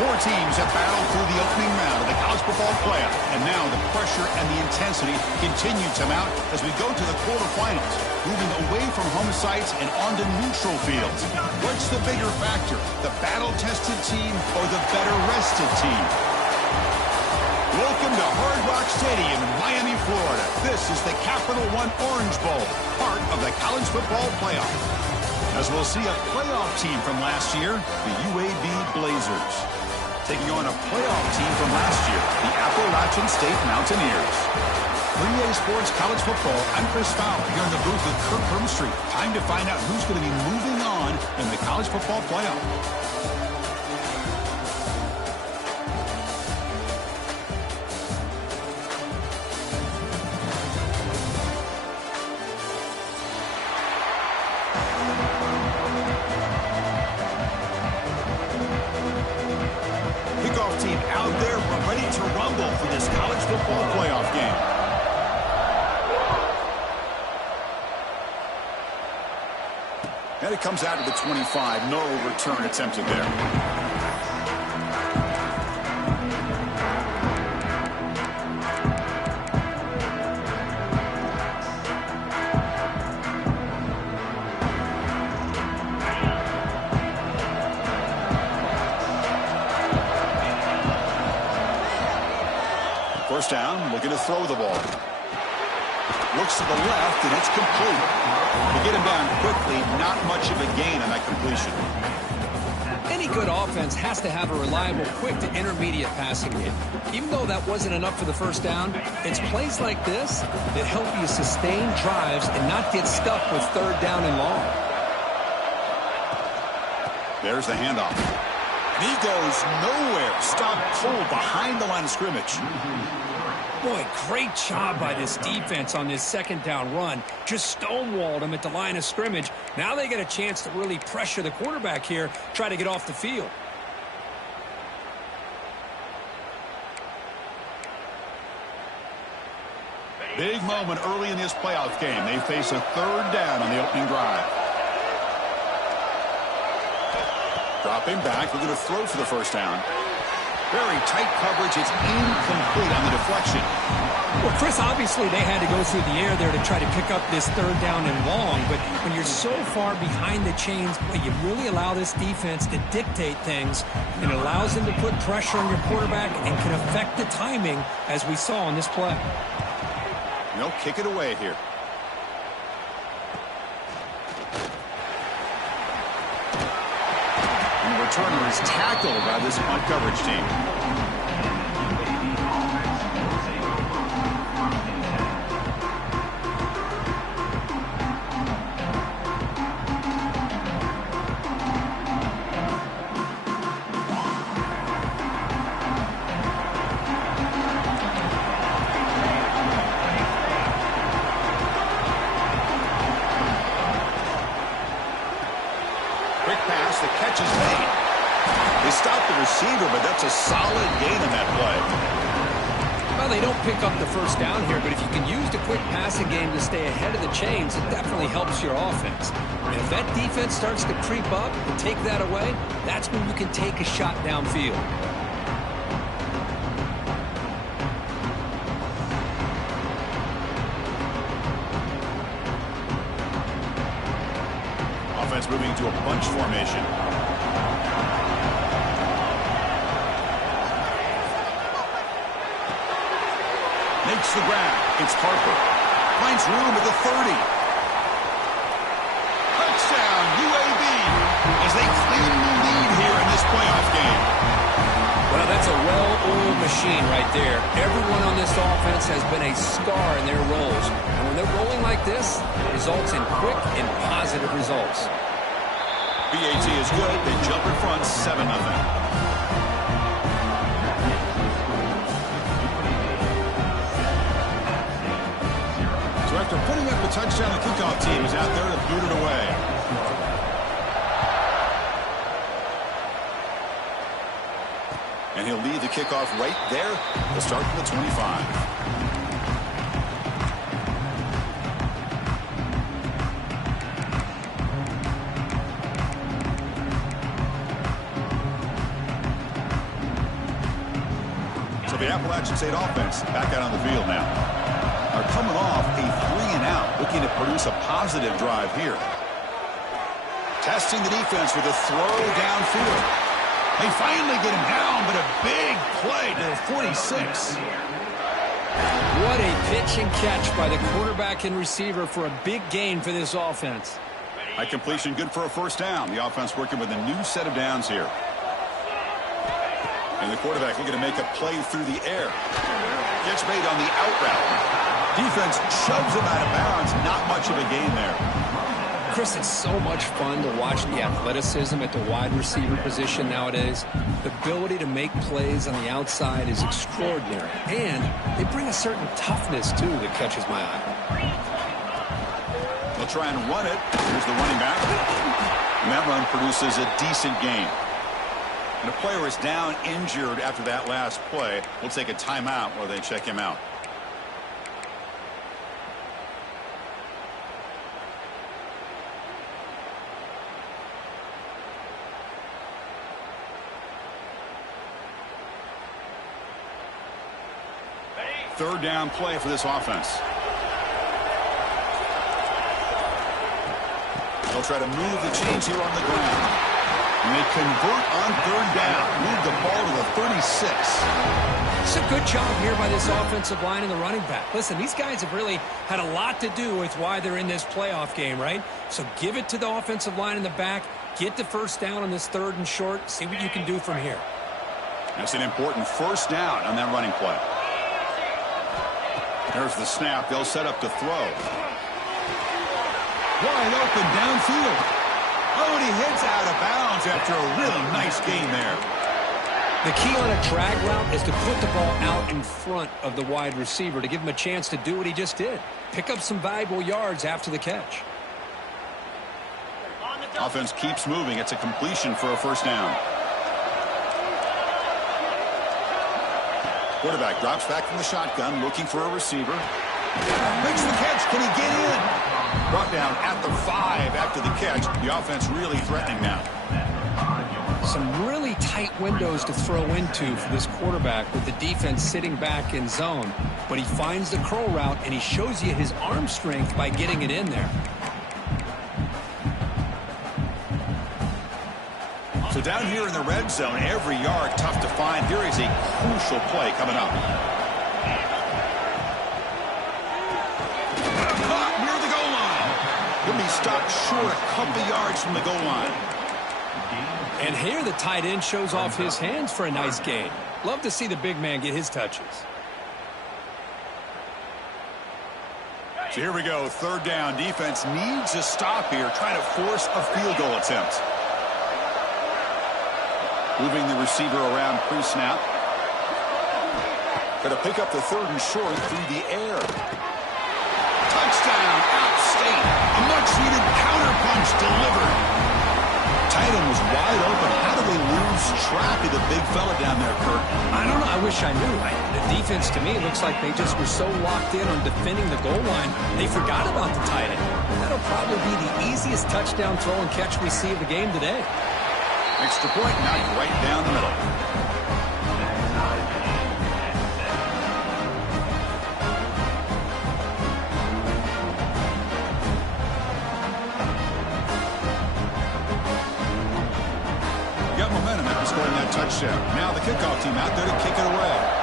Four teams have battled through the opening round of the college football playoff, and now the pressure and the intensity continue to mount as we go to the quarterfinals, moving away from home sites and onto neutral fields. What's the bigger factor, the battle-tested team or the better-rested team? Welcome to Hard Rock Stadium in Miami, Florida. This is the Capital One Orange Bowl, part of the college football playoff. As we'll see a playoff team from last year, the UAB Blazers, taking on a playoff team from last year, the Appalachian State Mountaineers. 3A Sports College Football, I'm Chris Fowler here in the booth with Kirk Hermstreet. Time to find out who's going to be moving on in the college football playoff. Team out there, we're ready to rumble for this college football playoff game. And it comes out to the 25. No return attempted there. First down, looking to throw the ball. Looks to the left, and it's complete. To get him down quickly, not much of a gain on that completion. Any good offense has to have a reliable, quick to intermediate passing game. Even though that wasn't enough for the first down, it's plays like this that help you sustain drives and not get stuck with third down and long. There's the handoff. And he goes nowhere. Stop cold behind the line of scrimmage. Boy, great job by this defense on this second down run. Just stonewalled him at the line of scrimmage. Now they get a chance to really pressure the quarterback here, try to get off the field. Big moment early in this playoff game. They face a third down on the opening drive. Dropping back, we're going to throw for the first down. Very tight coverage. It's incomplete on the deflection. Well, Chris, obviously they had to go through the air there to try to pick up this third down and long. But when you're so far behind the chains, you really allow this defense to dictate things. And it allows them to put pressure on your quarterback and can affect the timing, as we saw on this play. They'll kick it away here. Returner is tackled by this punt coverage team. Quick pass, the catch is made. They stopped the receiver, but that's a solid gain in that play. Well, they don't pick up the first down here, but if you can use the quick passing game to stay ahead of the chains, it definitely helps your offense. And if that defense starts to creep up and take that away, that's when you can take a shot downfield. Offense moving to a bunch formation. Makes the grab. It's Harper. Finds room at the 30. Touchdown, UAB, as they claim the lead here in this playoff game. Well, that's a well-oiled machine right there. Everyone on this offense has been a star in their roles. And when they're rolling like this, it results in quick and positive results. BAT is good. They jump in front 7-0. So after putting up a touchdown, the kickoff team is out there to boot it away. And he'll lead the kickoff right there. He'll start from the 25. the Appalachian State offense back out on the field now. Are coming off a 3-and-out, looking to produce a positive drive here. Testing the defense with a throw downfield. They finally get him down, but a big play to the 46. What a pitch and catch by the quarterback and receiver for a big gain for this offense. A completion good for a first down. The offense working with a new set of downs here. And the quarterback looking to make a play through the air. Gets made on the out route. Defense shoves him out of bounds. Not much of a gain there. Chris, it's so much fun to watch the athleticism at the wide receiver position nowadays. The ability to make plays on the outside is extraordinary. And they bring a certain toughness, too, that catches my eye. They'll try and run it. Here's the running back. And that run produces a decent gain. And a player is down injured after that last play. We'll take a timeout while they check him out. Third down play for this offense. They'll try to move the chains here on the ground. And they convert on third down. Move the ball to the 36. It's a good job here by this offensive line and the running back. Listen, these guys have really had a lot to do with why they're in this playoff game, right? So give it to the offensive line in the back. Get the first down on this third and short. See what you can do from here. That's an important first down on that running play. There's the snap. They'll set up to throw. Wide open downfield. Oh, and he heads out of bounds after a really nice gain there. The key on a drag route is to put the ball out in front of the wide receiver to give him a chance to do what he just did. Pick up some valuable yards after the catch. Offense keeps moving. It's a completion for a first down. Quarterback drops back from the shotgun, looking for a receiver. Makes the catch. Can he get in? Brought down at the 5 after the catch. The offense really threatening now. Some really tight windows to throw into for this quarterback with the defense sitting back in zone. But he finds the curl route, and he shows you his arm strength by getting it in there. So down here in the red zone, every yard tough to find. Here is a crucial play coming up. Caught near the goal line. He'll be stopped short a couple yards from the goal line. And here the tight end shows off his hands for a nice gain. Love to see the big man get his touches. So here we go, third down. Defense needs a stop here, trying to force a field goal attempt. Moving the receiver around pre-snap. Going to pick up the third and short through the air. Touchdown, outstate. A much-needed counterpunch delivered. Tight end was wide open. How do they lose track of the big fella down there, Kurt? I don't know. I wish I knew. The defense, to me, looks like they just were so locked in on defending the goal line, they forgot about the tight end. That'll probably be the easiest touchdown throw and catch we see of the game today. Extra point, knocked right down the middle. Got momentum after scoring that touchdown. Now the kickoff team out there to kick it away.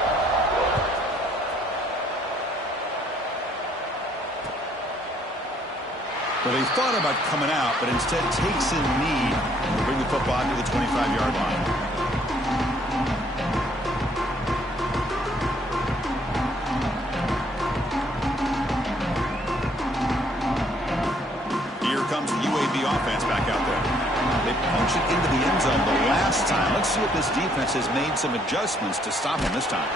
Well, they thought about coming out, but instead takes a knee to bring the football to the 25-yard line. Here comes the UAB offense back out there. They punch it into the end zone the last time. Let's see if this defense has made some adjustments to stop him this time.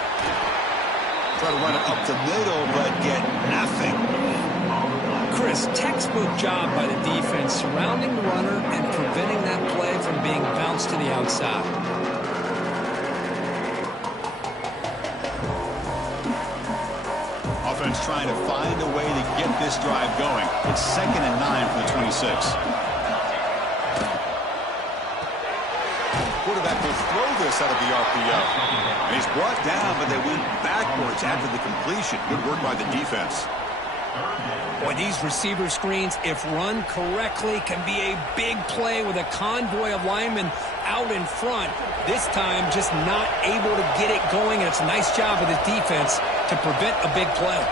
Try to run it up the middle, but get nothing. Chris, textbook job by the defense surrounding the runner and preventing that play from being bounced to the outside. Offense trying to find a way to get this drive going. It's 2nd and 9 for the 26. Quarterback quarterback will throw this out of the RPO. And he's brought down, but they went backwards after the completion. Good work by the defense. Boy, these receiver screens, if run correctly, can be a big play with a convoy of linemen out in front. This time, just not able to get it going, and it's a nice job of the defense to prevent a big play.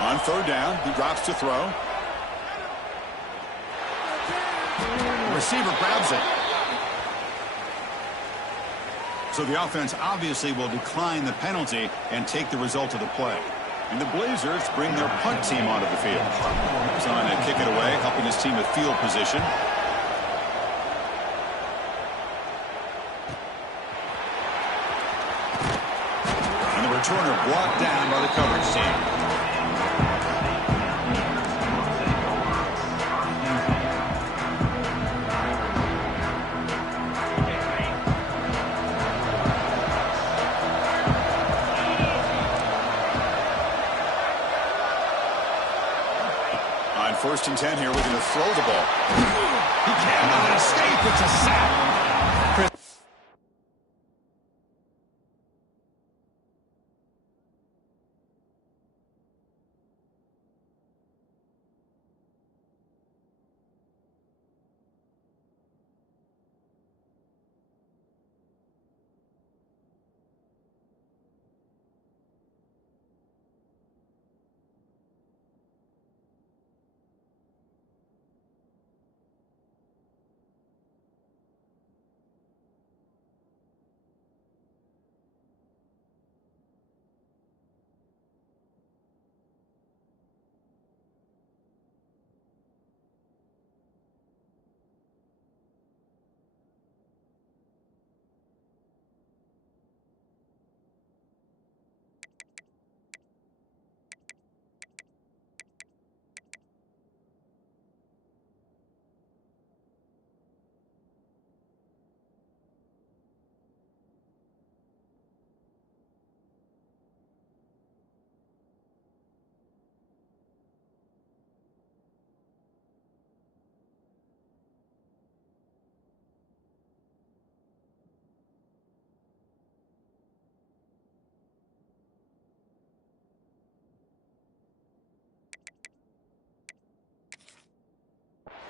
On third down, he drops to throw. Receiver grabs it. So the offense obviously will decline the penalty and take the result of the play. And the Blazers bring their punt team onto the field. He's on to kick it away, helping his team with field position. And the returner brought down by the coverage team. First and 10 here, we're going to throw the ball. He cannot escape. It's a sack.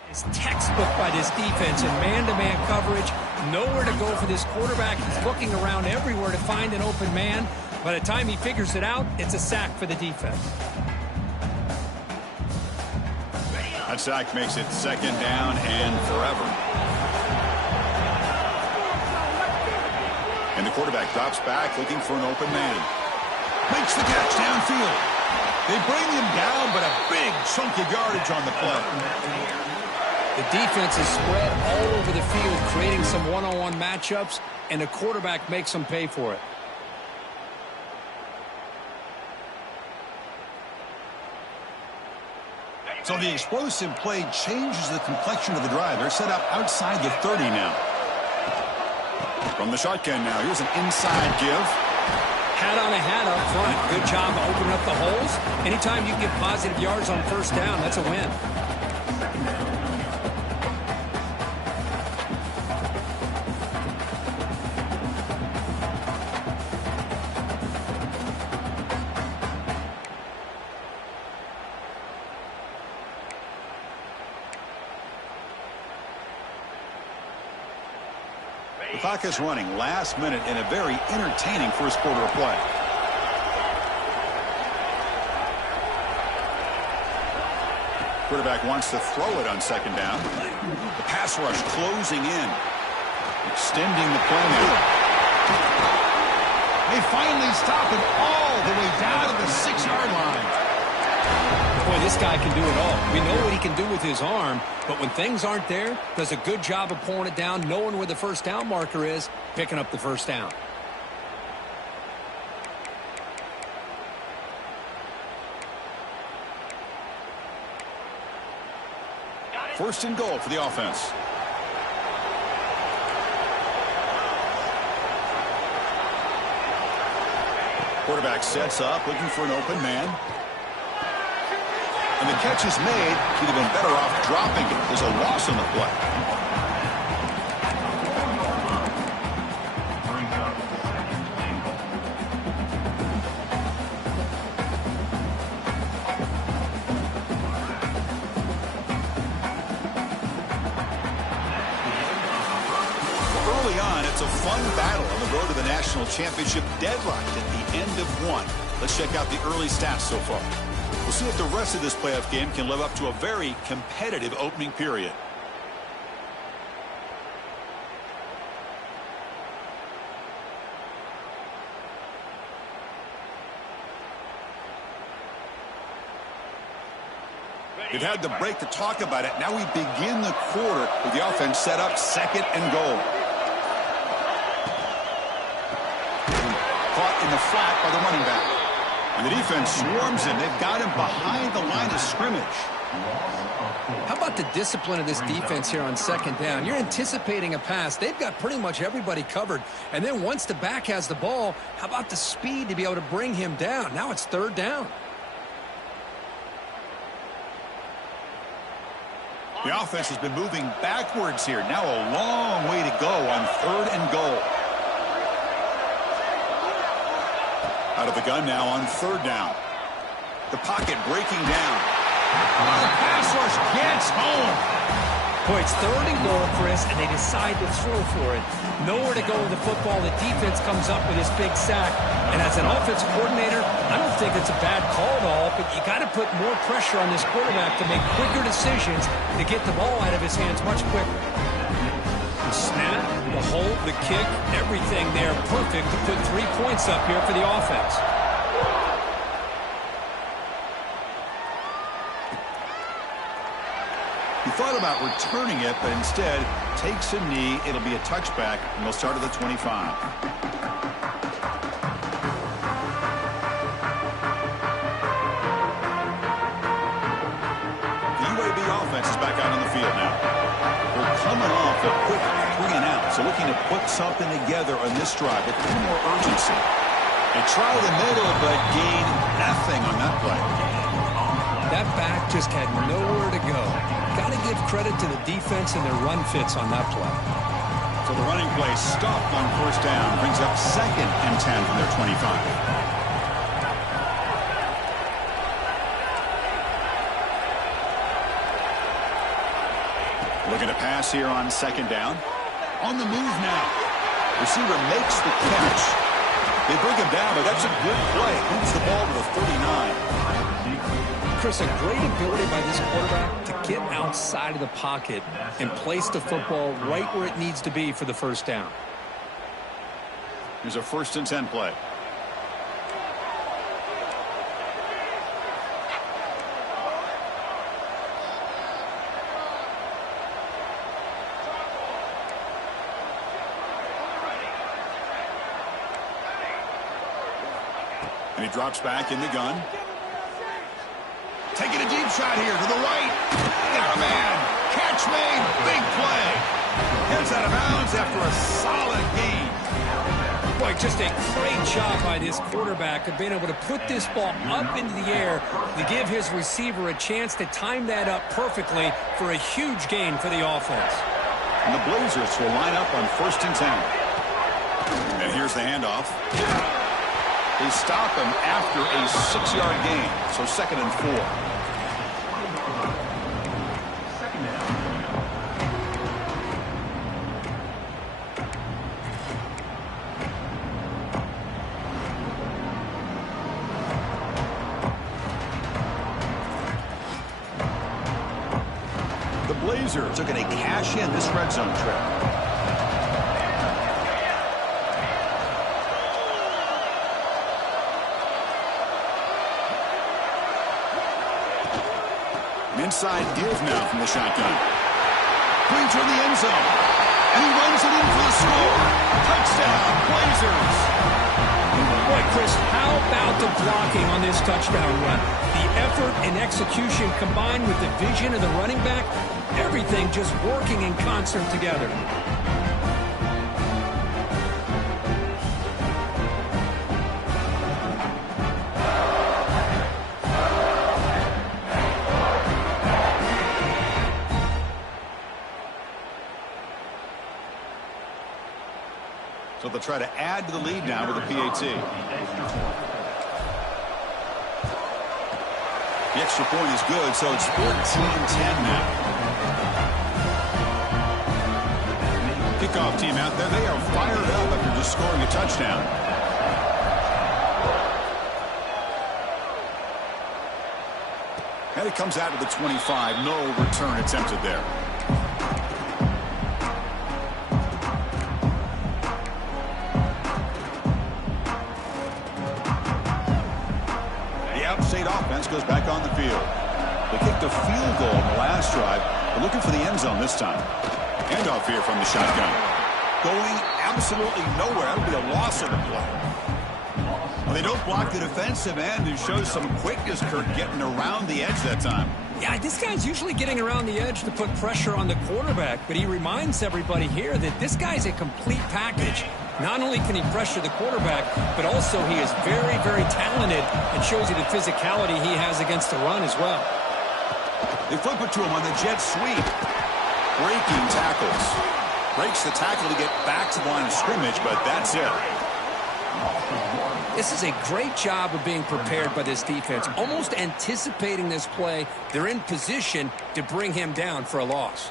It's textbook by this defense in man-to-man coverage. Nowhere to go for this quarterback. He's looking around everywhere to find an open man. By the time he figures it out, it's a sack for the defense. That sack makes it second down and forever. And the quarterback drops back looking for an open man. Makes the catch downfield. They bring him down, but a big chunk of yardage on the play. The defense is spread all over the field, creating some one-on-one matchups, and the quarterback makes them pay for it. So the explosive play changes the complexion of the drive. They're set up outside the 30 now. From the shotgun now, here's an inside give. Hat on a hat up front. Good job of opening up the holes. Anytime you get positive yards on first down, that's a win. The clock is running. Last minute in a very entertaining first quarter of play. Quarterback wants to throw it on second down. The pass rush closing in. Extending the play now. They finally stop it all the way down to the 6-yard line. Boy, this guy can do it all. We know what he can do with his arm, but when things aren't there, does a good job of pulling it down, knowing where the first down marker is, picking up the first down. First and goal for the offense. Quarterback sets up, looking for an open man. And the catch is made. He'd have been better off dropping it. There's a loss on the play. Early on, it's a fun battle on the road to the national championship, deadlocked at the end of one. Let's check out the early stats so far. We'll see if the rest of this playoff game can live up to a very competitive opening period. We've had the break to talk about it. Now we begin the quarter with the offense set up, second and goal. Caught in the flat by the running back. And the defense swarms him. They've got him behind the line of scrimmage. How about the discipline of this defense here on second down? You're anticipating a pass. They've got pretty much everybody covered. And then once the back has the ball, how about the speed to be able to bring him down? Now it's third down. The offense has been moving backwards here. Now a long way to go on third and goal. Out of the gun now on third down. The pocket breaking down. Oh, the pass rush gets home. Boy, it's third and goal, Chris, and they decide to throw for it. Nowhere to go with the football. The defense comes up with this big sack. And as an offensive coordinator, I don't think it's a bad call at all, but you got to put more pressure on this quarterback to make quicker decisions to get the ball out of his hands much quicker. The snap, the hold, the kick, everything there perfect to put 3 points up here for the offense. He thought about returning it, but instead takes a knee. It'll be a touchback, and they'll start at the 25. Offense is back out on the field now. We're coming off a quick 3 and out, so looking to put something together on this drive with a little more urgency. They try the middle, but gain nothing on that play. That back just had nowhere to go. Got to give credit to the defense and their run fits on that play. So the running play stopped on first down, brings up second and 10 from their 25. Looking to pass here on second down. On the move now. Receiver makes the catch. They bring him down, but that's a good play. Moves the ball to the 39. Chris, a great ability by this quarterback to get outside of the pocket and place the football right where it needs to be for the first down. Here's a 1st and 10 play. And he drops back in the gun. Taking a deep shot here to the right. Got a man. Catch made. Big play. Heads out of bounds after a solid gain. Boy, just a great job by this quarterback of being able to put this ball up into the air to give his receiver a chance to time that up perfectly for a huge gain for the offense. And the Blazers will line up on 1st and 10. And here's the handoff. They stop him after a 6-yard gain, so 2nd and 4. The Blazers are going to cash in this red zone trip. Inside give now from the shotgun. Brings her in the end zone. And he runs it in for the score. Touchdown, Blazers. Boy, Chris, how about the blocking on this touchdown run? The effort and execution combined with the vision of the running back, everything just working in concert together. So they'll try to add to the lead now with a PAT. The extra point is good, so it's 14-10 now. Kickoff team out there. They are fired up after just scoring a touchdown. And it comes out to the 25. No return attempted there. State offense goes back on the field. They kicked a field goal in the last drive. They're looking for the end zone this time. Handoff here from the shotgun. Going absolutely nowhere. That'll be a loss of the play. Well, they don't block the defensive end and shows some quickness, Kurt, getting around the edge that time. Yeah, this guy's usually getting around the edge to put pressure on the quarterback, but he reminds everybody here that this guy's a complete package. Not only can he pressure the quarterback, but also he is very, very talented and shows you the physicality he has against the run as well. They flip it to him on the jet sweep. Breaking tackles. Breaks the tackle to get back to the line of scrimmage, but that's it. This is a great job of being prepared by this defense. Almost anticipating this play, they're in position to bring him down for a loss.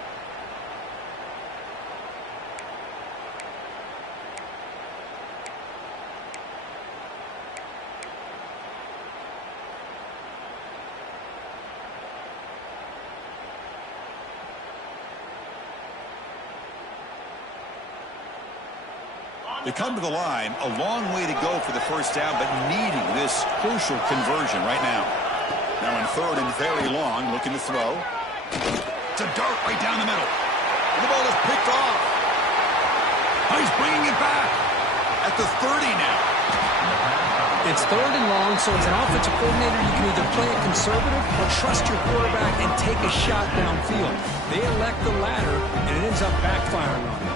They come to the line, a long way to go for the first down, but needing this crucial conversion right now. Now in third and very long, looking to throw. It's a dart right down the middle. The ball is picked off. Oh, he's bringing it back at the 30 now. It's third and long, so as an offensive coordinator, you can either play it conservative or trust your quarterback and take a shot downfield. They elect the latter, and it ends up backfiring on them.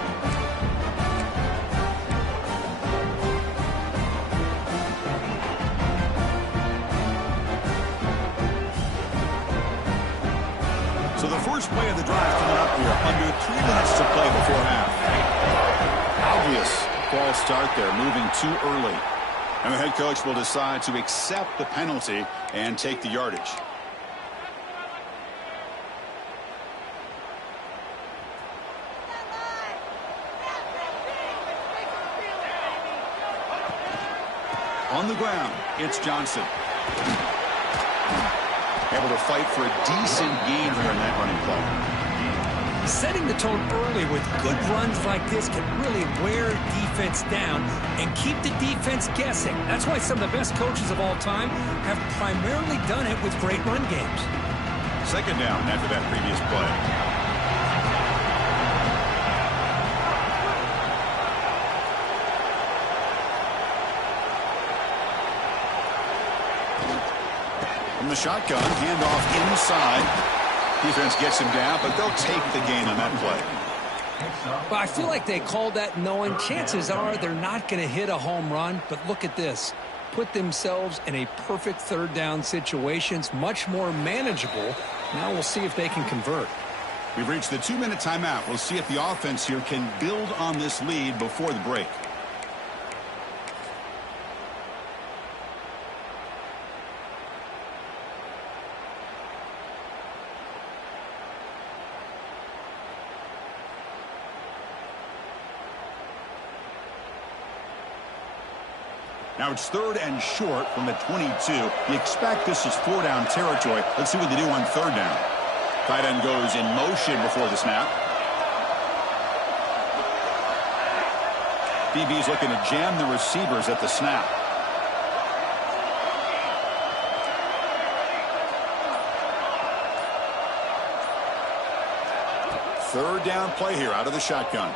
So the first play of the drive coming up here, under 3 minutes to play before half. Obvious false start there, moving too early. And the head coach will decide to accept the penalty and take the yardage. On the ground, it's Johnson. Able to fight for a decent gain here in that running play. Setting the tone early with good runs like this can really wear defense down and keep the defense guessing. That's why some of the best coaches of all time have primarily done it with great run games. Second down after that previous play. From the shotgun, handoff inside. Defense gets him down, but they'll take the gain on that play. Well, I feel like they called that knowing chances are they're not going to hit a home run, but look at this. Put themselves in a perfect third down situation, much more manageable. Now we'll see if they can convert. We've reached the 2-minute timeout. We'll see if the offense here can build on this lead before the break. Now it's third and short from the 22. You expect this is 4-down territory. Let's see what they do on third down. Tight end goes in motion before the snap. DB's looking to jam the receivers at the snap. Third down play here out of the shotgun.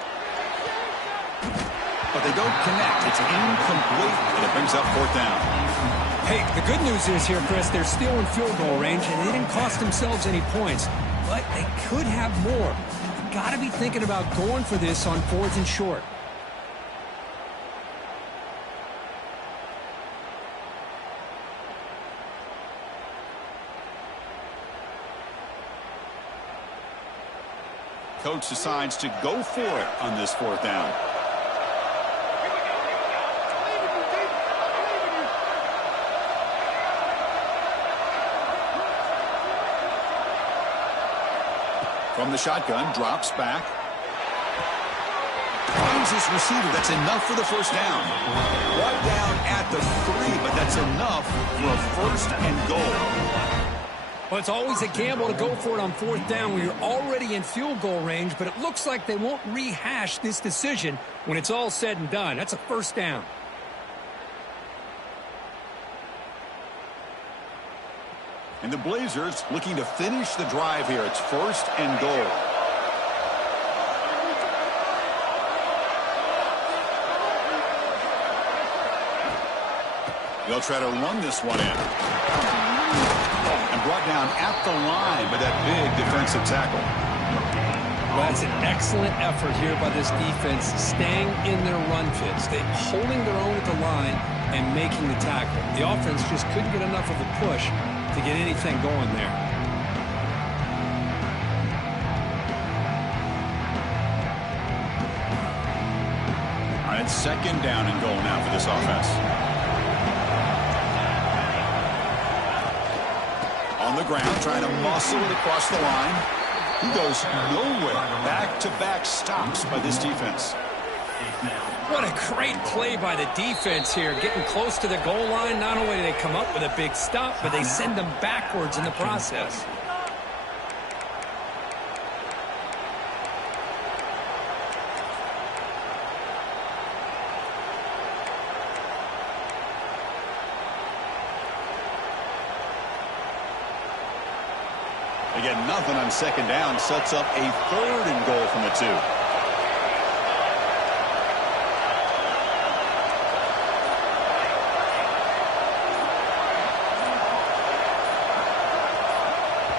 But they don't connect. It's incomplete, and it brings up fourth down. Hey, the good news is here, Chris, they're still in field goal range, and they didn't cost themselves any points. But they could have more. You've got to be thinking about going for this on fourth and short. Coach decides to go for it on this fourth down. From the shotgun, drops back. Finds his receiver. That's enough for the first down. Brought down at the 3, but that's enough for a first and goal. Well, it's always a gamble to go for it on 4th down when you're already in field goal range, but it looks like they won't rehash this decision when it's all said and done. That's a first down. And the Blazers looking to finish the drive here. It's first and goal. They'll try to run this one in. And brought down at the line by that big defensive tackle. Well, that's an excellent effort here by this defense, staying in their run fits. They're holding their own at the line and making the tackle. The offense just couldn't get enough of a push to get anything going there. All right, second down and goal now for this offense. On the ground, trying to muscle it across the line. He goes nowhere. Back-to-back stops by this defense. What a great play by the defense here. Getting close to the goal line, not only do they come up with a big stop, but they send them backwards in the process. Again, nothing on second down. Sets up a third and goal from the 2.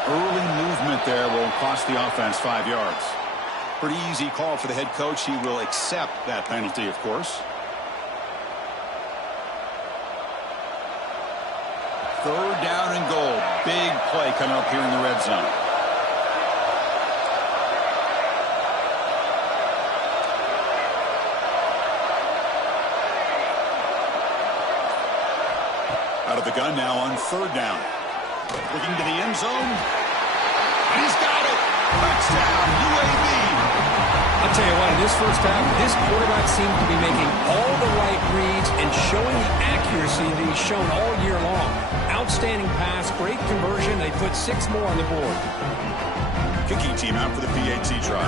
Early movement there will cost the offense 5 yards. Pretty easy call for the head coach. He will accept that penalty, of course. Third down and goal. Big play coming up here in the red zone. Out of the gun now on third down. Looking to the end zone. And he's got it. Touchdown, UAB. I'll tell you what, in this first half, this quarterback seemed to be making all the right reads and showing the accuracy that he's shown all year long. Outstanding pass, great conversion. They put 6 more on the board. Kicking team out for the PAT try.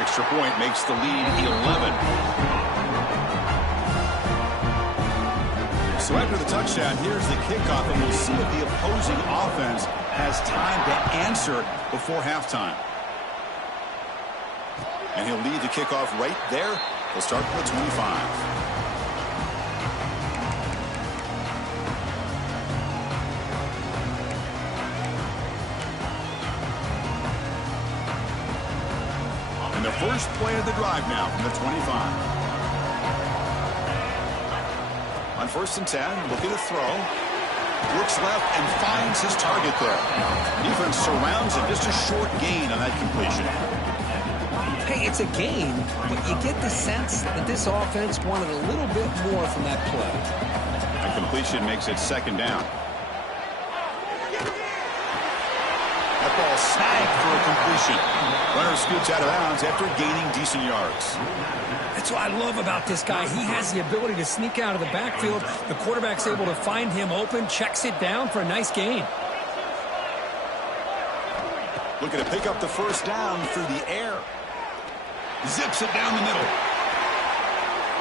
Extra point makes the lead 11. So after the touchdown, here's the kickoff, and we'll see if the opposing offense has time to answer before halftime. And he'll lead the kickoff right there. He'll start from the 25. And the first play of the drive now from the 25. On 1st and 10, looking to throw. Looks left and finds his target there. Defense surrounds him. Just a short gain on that completion. Hey, it's a gain, but you get the sense that this offense wanted a little bit more from that play. That completion makes it second down. That ball snagged for a completion. Runner scoots out of bounds after gaining decent yards. That's what I love about this guy. He has the ability to sneak out of the backfield. The quarterback's able to find him open, checks it down for a nice gain. Looking to pick up the first down through the air. Zips it down the middle.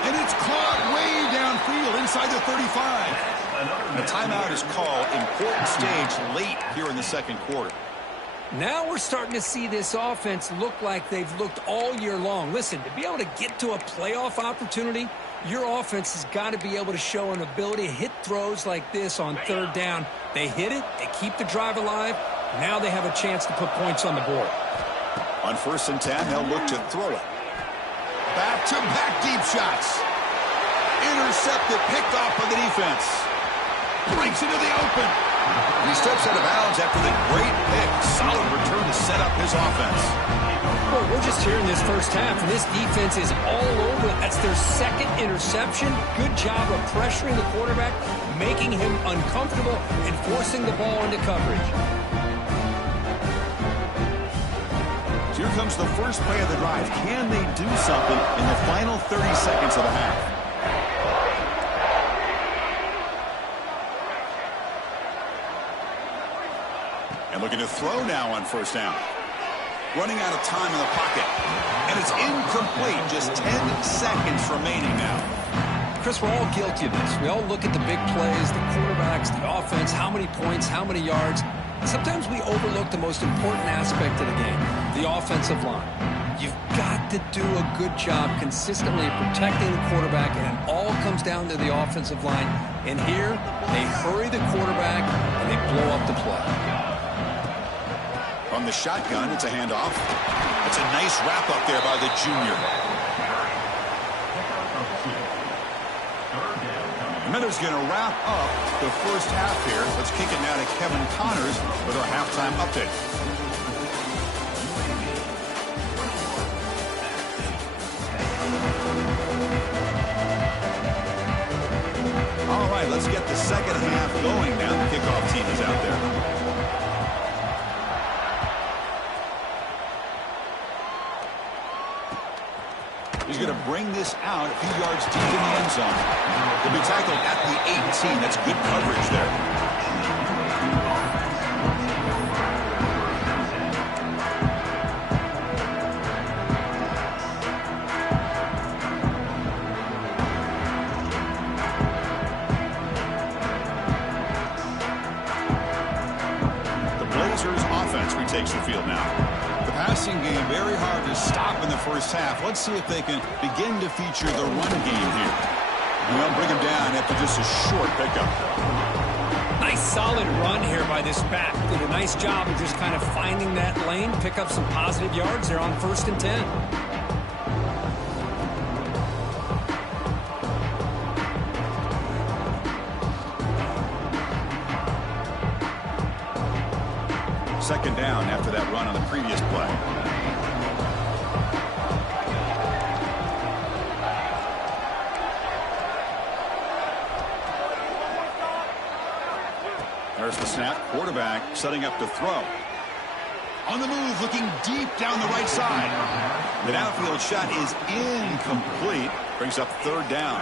And it's caught way downfield inside the 35. The timeout is called. Important stage late here in the second quarter. Now we're starting to see this offense look like they've looked all year long. Listen, to be able to get to a playoff opportunity, your offense has got to be able to show an ability to hit throws like this on third down. They hit it, they keep the drive alive. Now they have a chance to put points on the board. On 1st and 10, they'll look to throw it. Back-to-back deep shots. Intercepted, picked off by the defense. Breaks into the open. He steps out of bounds after the great pick. Solid return to set up his offense. Well, we're just here in this first half, and this defense is all over. That's their second interception. Good job of pressuring the quarterback, making him uncomfortable, and forcing the ball into coverage. So here comes the first play of the drive. Can they do something in the final 30 seconds of the half? And looking to throw now on first down. Running out of time in the pocket. And it's incomplete. Just 10 seconds remaining now. Chris, we're all guilty of this. We all look at the big plays, the quarterbacks, the offense, how many points, how many yards. Sometimes we overlook the most important aspect of the game, the offensive line. You've got to do a good job consistently protecting the quarterback, and it all comes down to the offensive line. And here, they hurry the quarterback, and they blow up the play. From the shotgun, it's a handoff. It's a nice wrap-up there by the junior. And then there's going to wrap up the first half here. Let's kick it now to Kevin Connors with our halftime update. All right, let's get the second half going now. The kickoff team is out there. He's going to bring this out a few yards deep in the end zone. He'll be tackled at the 18. That's good coverage there. The Blazers offense retakes the field now. The passing game very hard to stop in the first half. Let's see if they can begin to feature the run game here. And they'll bring him down after just a short pickup. Nice solid run here by this back. Did a nice job of just kind of finding that lane, pick up some positive yards there on 1st and 10. Second down after that run on the previous play. There's the snap. Quarterback setting up to throw. On the move, looking deep down the right side. The downfield shot is incomplete. Brings up third down.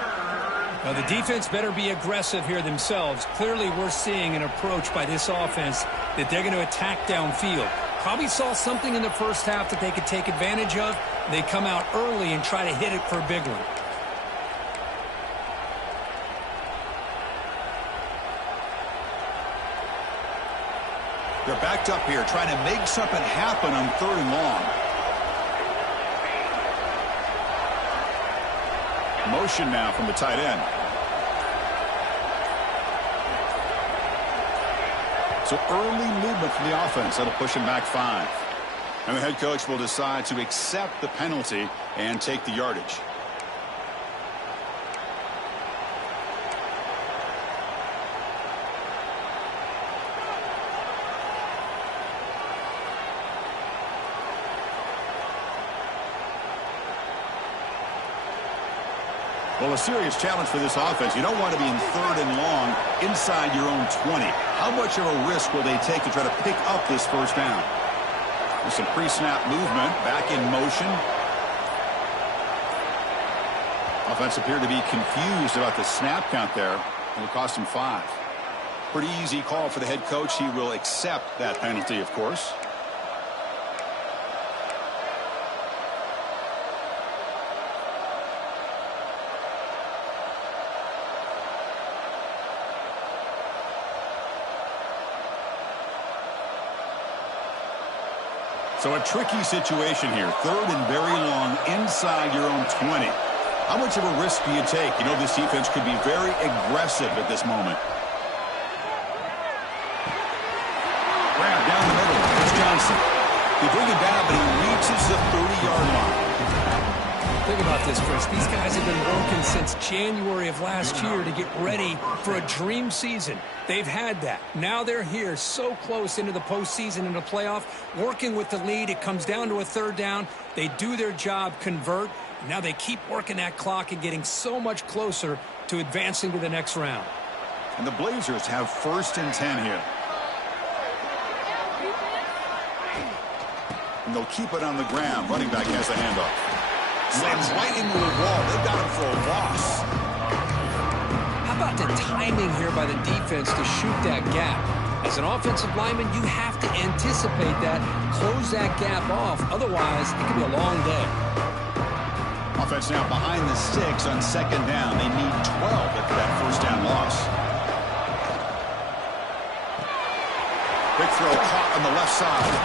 Now, the defense better be aggressive here themselves. Clearly, we're seeing an approach by this offense that they're going to attack downfield. Probably saw something in the first half that they could take advantage of. They come out early and try to hit it for a big one. They're backed up here trying to make something happen on 3rd and long. Motion now from the tight end. So early movement from the offense. That'll push him back 5. And the head coach will decide to accept the penalty and take the yardage. Well, a serious challenge for this offense. You don't want to be in 3rd and long inside your own 20. How much of a risk will they take to try to pick up this first down? With some pre-snap movement, back in motion. Offense appeared to be confused about the snap count there. It'll cost him 5. Pretty easy call for the head coach. He will accept that penalty, of course. So a tricky situation here. 3rd and very long inside your own 20. How much of a risk do you take? You know, this defense could be very aggressive at this moment. Grab down the middle. It's Johnson. They bring it down, but he reaches the 30-yard line. The thing about this, Chris. These guys have been working since January of last year to get ready for a dream season. They've had that. Now they're here so close into the postseason and the playoff, working with the lead. It comes down to a third down. They do their job, convert. Now they keep working that clock and getting so much closer to advancing to the next round. And the Blazers have 1st and 10 here. And they'll keep it on the ground. Running back has the handoff. Slams right into the wall. They've got him for a loss. How about the timing here by the defense to shoot that gap? As an offensive lineman, you have to anticipate that, close that gap off. Otherwise, it could be a long day. Offense now behind the 6 on 2nd down. They need 12 after that 1st down loss. Big throw caught on the left side.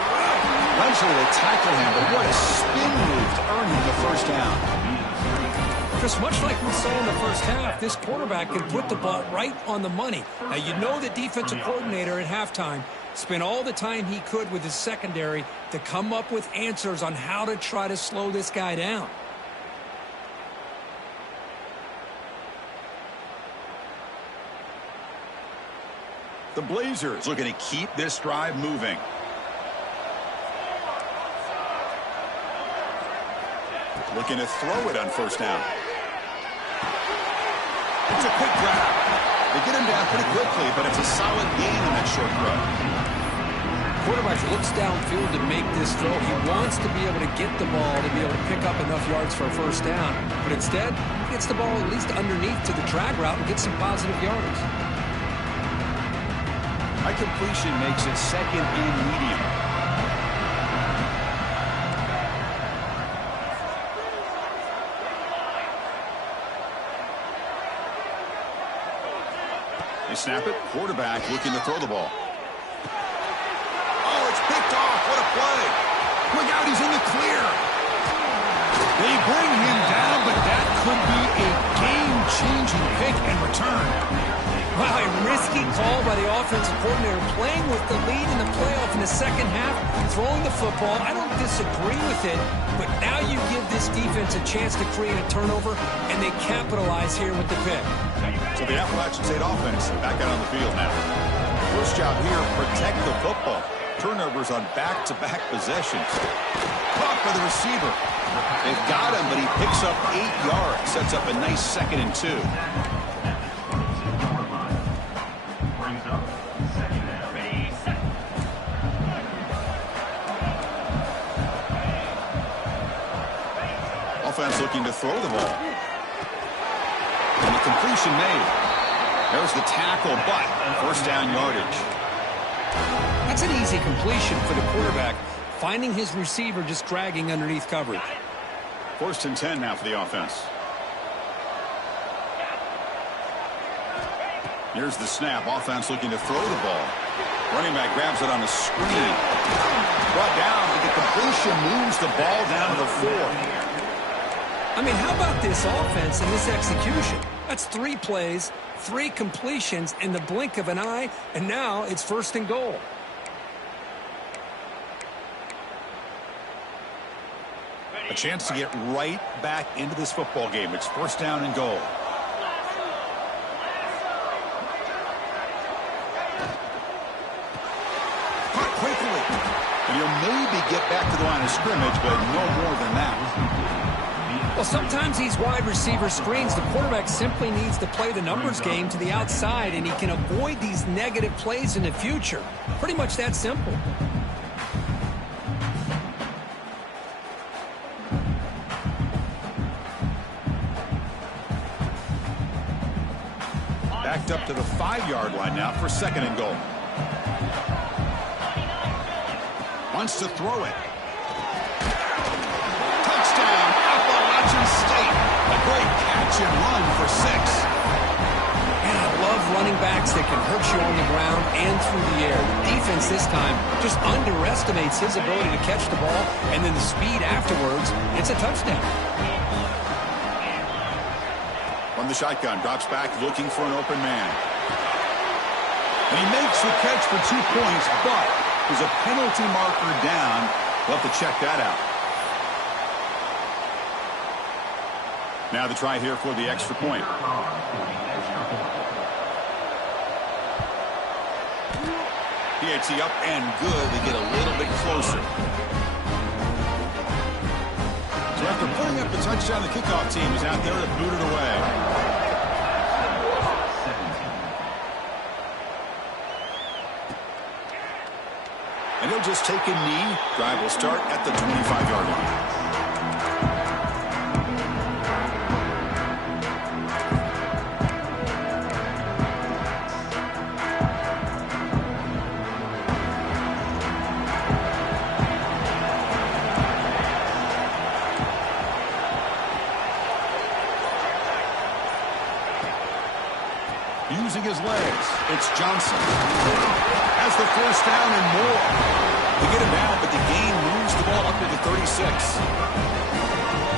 Eventually they tackle him, but what a spin move to earn him the 1st down. Chris, much like we saw in the first half, this quarterback can put the ball right on the money. Now, you know the defensive coordinator at halftime spent all the time he could with his secondary to come up with answers on how to try to slow this guy down. The Blazers looking to keep this drive moving. Looking to throw it on 1st down. It's a quick grab. They get him down pretty quickly, but it's a solid gain on that short throw. Quarterback looks downfield to make this throw. He wants to be able to get the ball to be able to pick up enough yards for a 1st down. But instead, he gets the ball at least underneath to the drag route and gets some positive yards. High completion makes it 2nd and medium. They snap it. Quarterback looking to throw the ball. Oh, it's picked off. What a play. Look out, he's in the clear. They bring him down, but that could be a game-changing pick and return. Wow, a risky call by the offensive coordinator, playing with the lead in the playoff in the second half, throwing the football. I don't disagree with it, but now you give this defense a chance to create a turnover, and they capitalize here with the pick. So the Appalachian State offense back out on the field now. First job here, protect the football. Turnovers on back-to-back possessions. Caught by the receiver. They've got him, but he picks up 8 yards. Sets up a nice 2nd and 2. Offense looking to throw the ball. And the completion made. There's the tackle, but 1st down yardage. That's an easy completion for the quarterback, finding his receiver just dragging underneath coverage. 1st and 10 now for the offense. Here's the snap. Offense looking to throw the ball. Running back grabs it on the screen. Brought down, but the completion moves the ball down to the 4. I mean, how about this offense and this execution? That's 3 plays, 3 completions in the blink of an eye, and now it's 1st and goal. A chance to get right back into this football game. It's 1st down and goal. Caught quickly. And he'll maybe get back to the line of scrimmage, but no more than that. Well, sometimes these wide receiver screens, the quarterback simply needs to play the numbers game to the outside, and he can avoid these negative plays in the future. Pretty much that simple. Backed up to the 5-yard line now for 2nd and goal. Wants to throw it. Touchdown, Appalachian State. A great catch and run for 6. And I love running backs that can hurt you on the ground and through the air. The defense this time just underestimates his ability to catch the ball, and then the speed afterwards, it's a touchdown. From the shotgun, drops back looking for an open man. And he makes the catch for 2 points, but there's a penalty marker down. We'll have to check that out. Now the try here for the extra point. PAT up and good. They get a little bit closer. So after putting up the touchdown, the kickoff team is out there to boot it away. And he'll just take a knee. Drive will start at the 25-yard line. Using his legs, it's Johnson. Has the first down and more. They get him down, but the gain moves the ball up to the 36.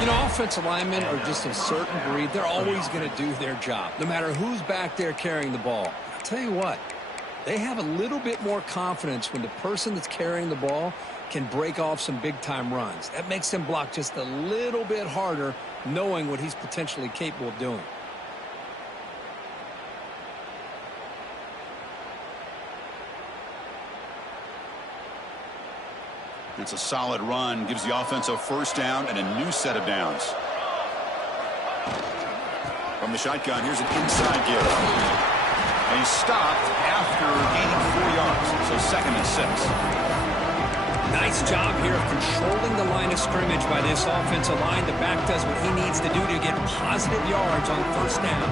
You know, offensive linemen are just a certain breed. They're always going to do their job, no matter who's back there carrying the ball. I'll tell you what, they have a little bit more confidence when the person that's carrying the ball can break off some big-time runs. That makes them block just a little bit harder, knowing what he's potentially capable of doing. It's a solid run, gives the offense a first down and a new set of downs. From the shotgun, here's an inside give. And he's stopped after gaining 4 yards, so 2nd and 6. Nice job here of controlling the line of scrimmage by this offensive line. The back does what he needs to do to get positive yards on first down.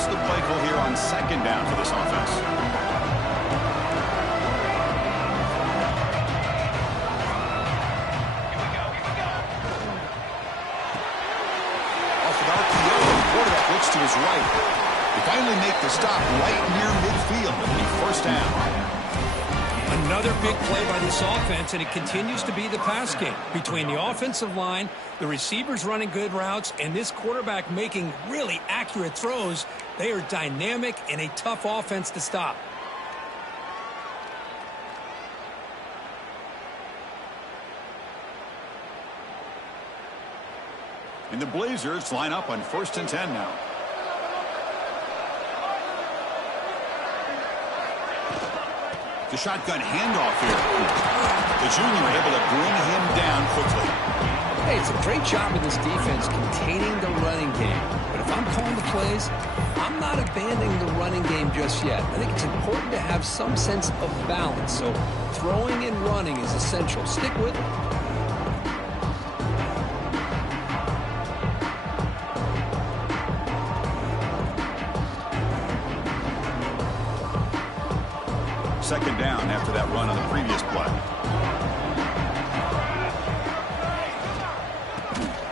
The play call here on 2nd down for this offense. Off an RPO, the quarterback looks to his right. They finally make the stop right near midfield. It'll be first down. Another big play by this offense, and it continues to be the pass game between the offensive line, the receivers running good routes, and this quarterback making really accurate throws. They are dynamic and a tough offense to stop. And the Blazers line up on 1st and 10 now. The shotgun handoff here. The junior able to bring him down quickly. Hey, it's a great job of this defense containing the running game. But if I'm calling the plays, I'm not abandoning the running game just yet. I think it's important to have some sense of balance. So throwing and running is essential. Stick with it. Second down after that run on the previous play.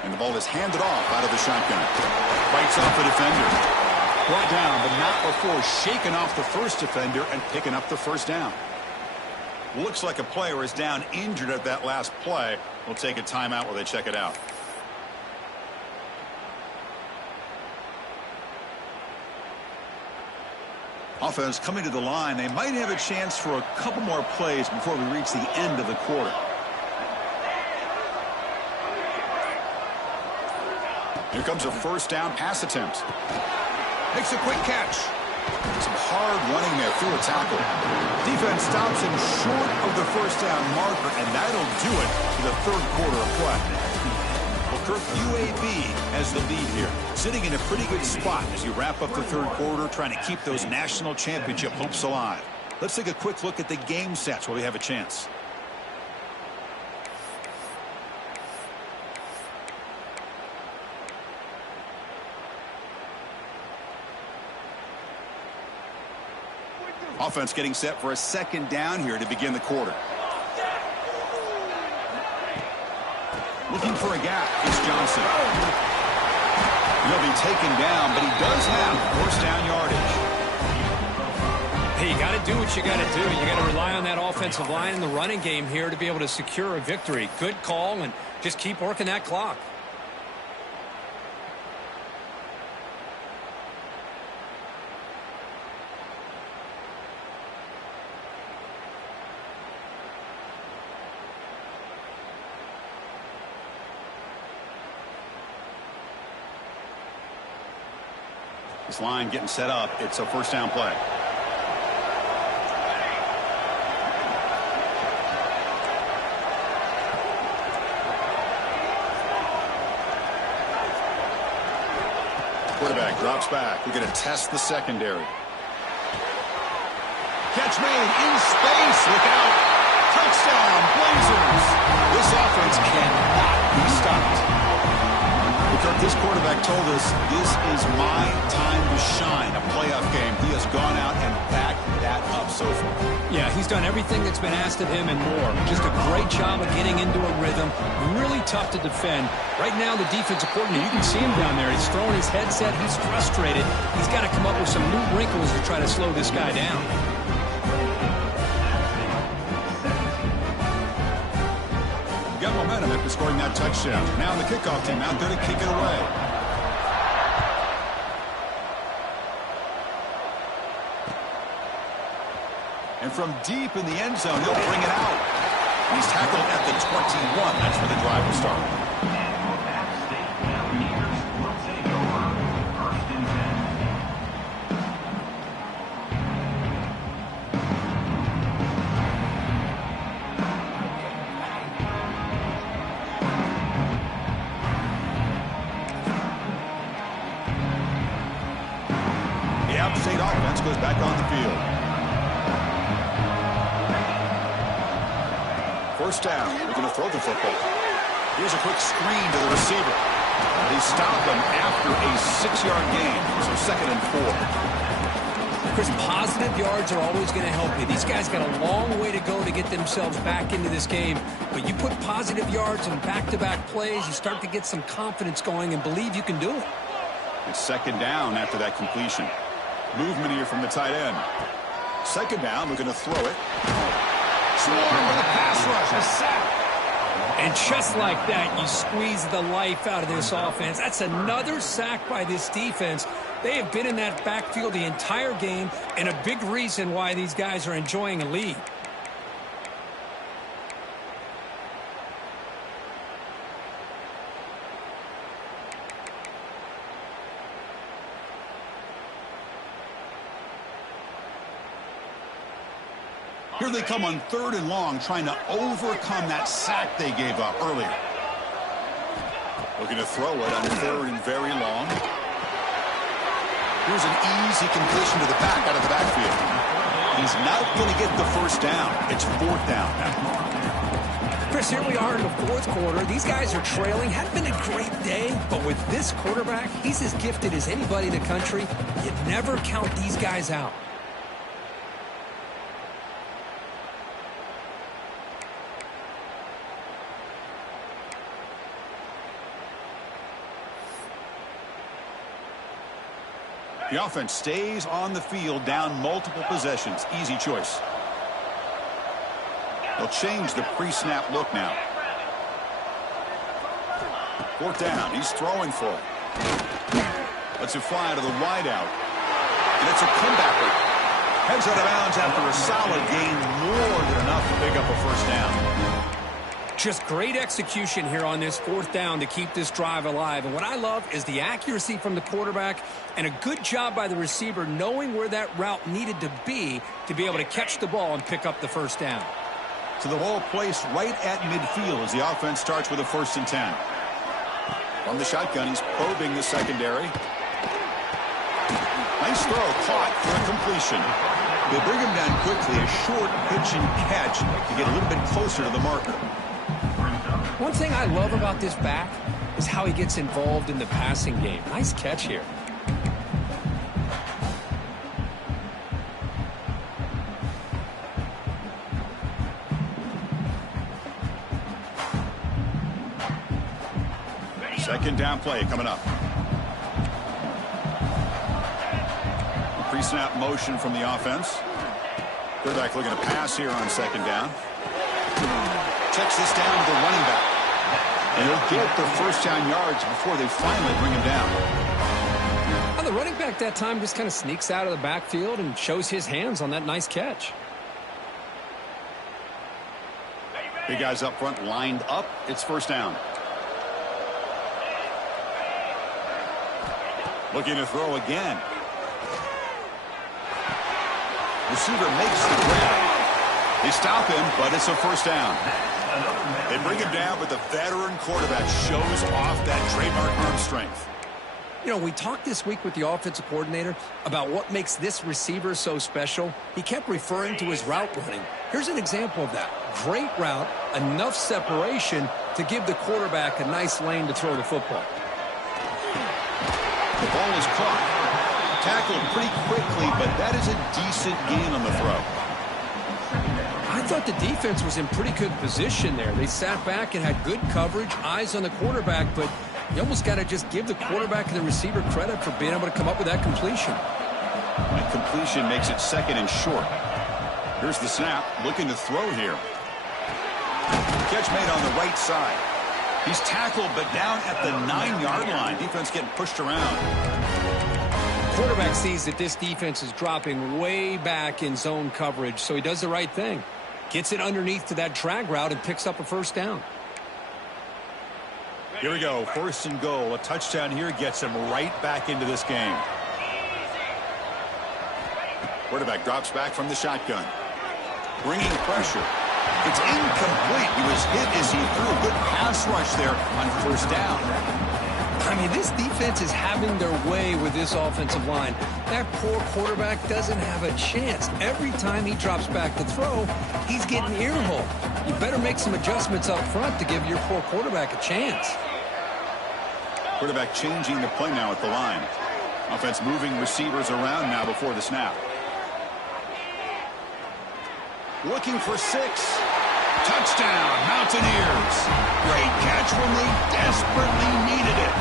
And the ball is handed off out of the shotgun. Fights off the defender. Brought down, but not before shaking off the first defender and picking up the first down. Looks like a player is down injured at that last play. We'll take a timeout while they check it out. Offense coming to the line. They might have a chance for a couple more plays before we reach the end of the quarter. Here comes a first down pass attempt. Makes a quick catch. Some hard running there through a tackle. Defense stops him short of the first down marker, and that'll do it for the 3rd quarter of play. Well, Kirk, UAB has the lead here, sitting in a pretty good spot as you wrap up the 3rd quarter, trying to keep those national championship hopes alive. Let's take a quick look at the game sets while we have a chance. Offense getting set for a 2nd down here to begin the quarter. Looking for a gap. It's Johnson. He'll be taken down, but he does have first down yardage. Hey, you got to do what you got to do. You got to rely on that offensive line and the running game here to be able to secure a victory. Good call, and just keep working that clock. This line getting set up. It's a first down play. Quarterback drops back. We're going to test the secondary. Catch made in space. Look out. Touchdown, Blazers. This offense cannot be stopped. Because this quarterback told us this is my time to shine. A playoff game. He has gone out and backed that up so far. Yeah, he's done everything that's been asked of him and more. Just a great job of getting into a rhythm. Really tough to defend. Right now, the defensive coordinator, you can see him down there. He's throwing his headset. He's frustrated. He's got to come up with some new wrinkles to try to slow this guy down. Got momentum after scoring that touchdown. Now the kickoff team out there to kick it away. And from deep in the end zone, he'll bring it out. He's tackled at the 21. That's where the drive will start. State offense goes back on the field. First down. We're going to throw the football. Here's a quick screen to the receiver. They stop him after a 6-yard gain. So 2nd and 4. Chris, positive yards are always going to help you. These guys got a long way to go to get themselves back into this game. But you put positive yards in back-to-back plays, you start to get some confidence going and believe you can do it. It's 2nd down after that completion. Movement here from the tight end. 2nd down, we're going to throw it. Swarm with a pass rush, a sack. And just like that, you squeeze the life out of this offense. That's another sack by this defense. They have been in that backfield the entire game, and a big reason why these guys are enjoying a lead. Here they come on 3rd and long, trying to overcome that sack they gave up earlier. Looking to throw it on 3rd and very long. Here's an easy completion to the back out of the backfield. He's not going to get the first down. It's 4th down now. Chris, here we are in the 4th quarter. These guys are trailing. Hadn't been a great day, but with this quarterback, he's as gifted as anybody in the country. You never count these guys out. The offense stays on the field, down multiple possessions. Easy choice. They'll change the pre-snap look now. 4th down. He's throwing for it. Lets it fly to the wideout. And it's a comebacker. Heads out of bounds after a solid gain, more than enough to pick up a first down. Just great execution here on this 4th down to keep this drive alive. And what I love is the accuracy from the quarterback and a good job by the receiver knowing where that route needed to be able to catch the ball and pick up the first down. So the ball placed right at midfield as the offense starts with a 1st and 10. From the shotgun, he's probing the secondary. Nice throw, caught for a completion. They bring him down quickly, a short pitch and catch to get a little bit closer to the marker. One thing I love about this back is how he gets involved in the passing game. Nice catch here. Second down play coming up. Pre-snap motion from the offense. Quarterback looking to pass here on 2nd down. Checks this down to the running back. And he'll get the first down yards before they finally bring him down. Well, the running back that time just kind of sneaks out of the backfield and shows his hands on that nice catch. Big guys up front lined up. It's 1st down. Looking to throw again. Receiver makes the grab. They stop him, but it's a first down. They bring him down, but the veteran quarterback shows off that trademark arm strength. You know, we talked this week with the offensive coordinator about what makes this receiver so special. He kept referring to his route running. Here's an example of that. Great route, enough separation to give the quarterback a nice lane to throw the football. The ball is caught. Tackled pretty quickly, but that is a decent gain on the throw. I thought the defense was in pretty good position there. They sat back and had good coverage, eyes on the quarterback, but you almost got to just give the quarterback and the receiver credit for being able to come up with that completion. That completion makes it second and short. Here's the snap, looking to throw here. Catch made on the right side. He's tackled, but down at the 9-yard line. Defense getting pushed around. Quarterback sees that this defense is dropping way back in zone coverage, so he does the right thing. Gets it underneath to that drag route and picks up a first down. Here we go, first and goal. A touchdown here gets him right back into this game. Quarterback drops back from the shotgun. Bringing pressure. It's incomplete. He was hit as he threw a good pass rush there on first down. I mean, this defense is having their way with this offensive line. That poor quarterback doesn't have a chance. Every time he drops back to throw, he's getting earholed. You better make some adjustments up front to give your poor quarterback a chance. Quarterback changing the play now at the line. Offense moving receivers around now before the snap. Looking for 6. Touchdown, Mountaineers. Great catch when they desperately needed it.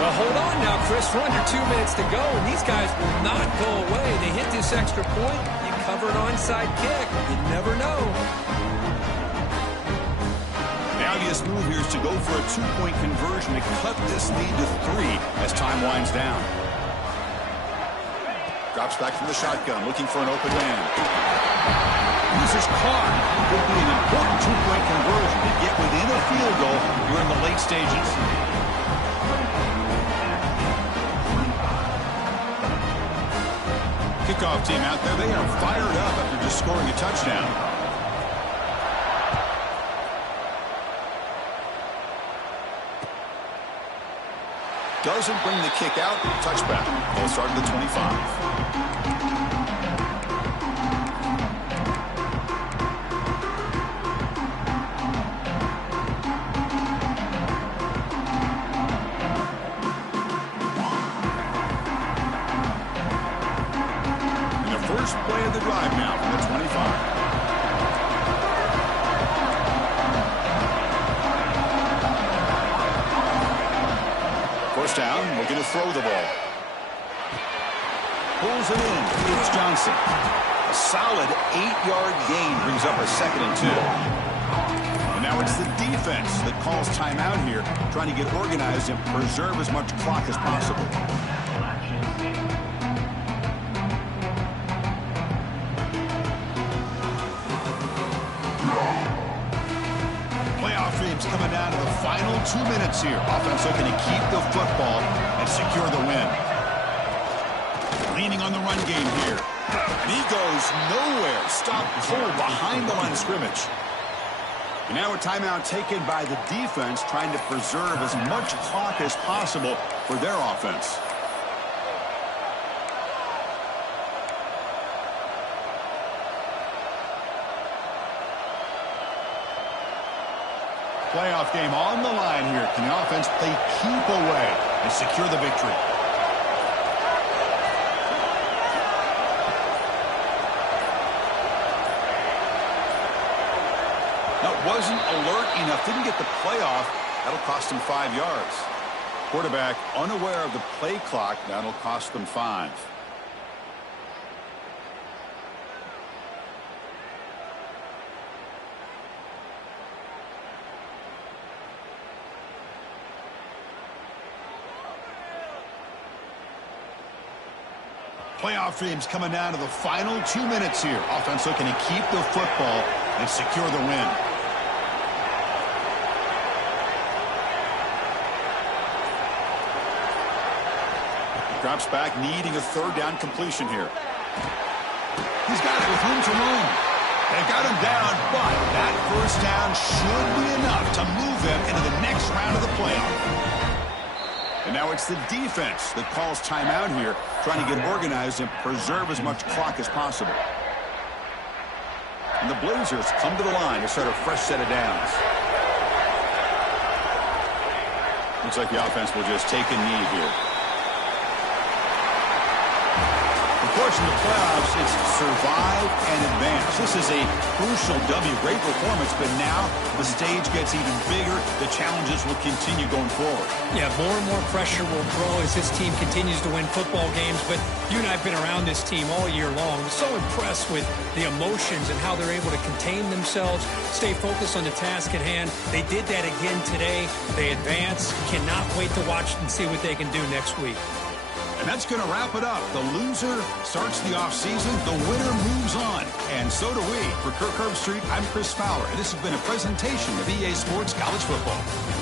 Well, hold on now, Chris. We're under 2 minutes to go, and these guys will not go away. They hit this extra point. You cover an onside kick. You never know. The obvious move here is to go for a 2-point conversion to cut this lead to 3 as time winds down. Drops back from the shotgun, looking for an open man. Uses caught. Would be an important 2-point conversion to get within a field goal during the late stages. Kickoff team out there, they are fired up after just scoring a touchdown. Doesn't bring the kick out. Touchback. Ball started at the 25. First play of the drive now from the 25. First down, looking to throw the ball. Pulls it in. It's Johnson. A solid 8-yard gain brings up a 2nd and 2. And now it's the defense that calls timeout here, trying to get organized and preserve as much clock as possible. Coming down to the final 2 minutes here. Offense looking to keep the football and secure the win. Leaning on the run game here. And he goes nowhere. Stop cold behind the line of scrimmage. And now a timeout taken by the defense, trying to preserve as much clock as possible for their offense. Playoff game on the line here. Can the offense play keep away and secure the victory? That wasn't alert enough. Didn't get the playoff. That'll cost him 5 yards. Quarterback unaware of the play clock. That'll cost them 5. Playoff dreams coming down to the final 2 minutes here. Offense looking to keep the football and secure the win. Drops back, needing a 3rd down completion here. He's got it with room to run. They've got him down, but that first down should be enough to move them into the next round of the playoff. And now it's the defense that calls timeout here, trying to get organized and preserve as much clock as possible. And the Blazers come to the line to start a fresh set of downs. Looks like the offense will just take a knee here. Of course, in the playoffs, it's survive and advance. This is a crucial W. Great performance, but now the stage gets even bigger. The challenges will continue going forward. Yeah, more and more pressure will grow as this team continues to win football games. But you and I have been around this team all year long. So impressed with the emotions and how they're able to contain themselves, stay focused on the task at hand. They did that again today. They advance. Cannot wait to watch and see what they can do next week. And that's going to wrap it up. The loser starts the offseason. The winner moves on. And so do we. For Kirk Herbstreit, I'm Chris Fowler. And this has been a presentation of EA Sports College Football.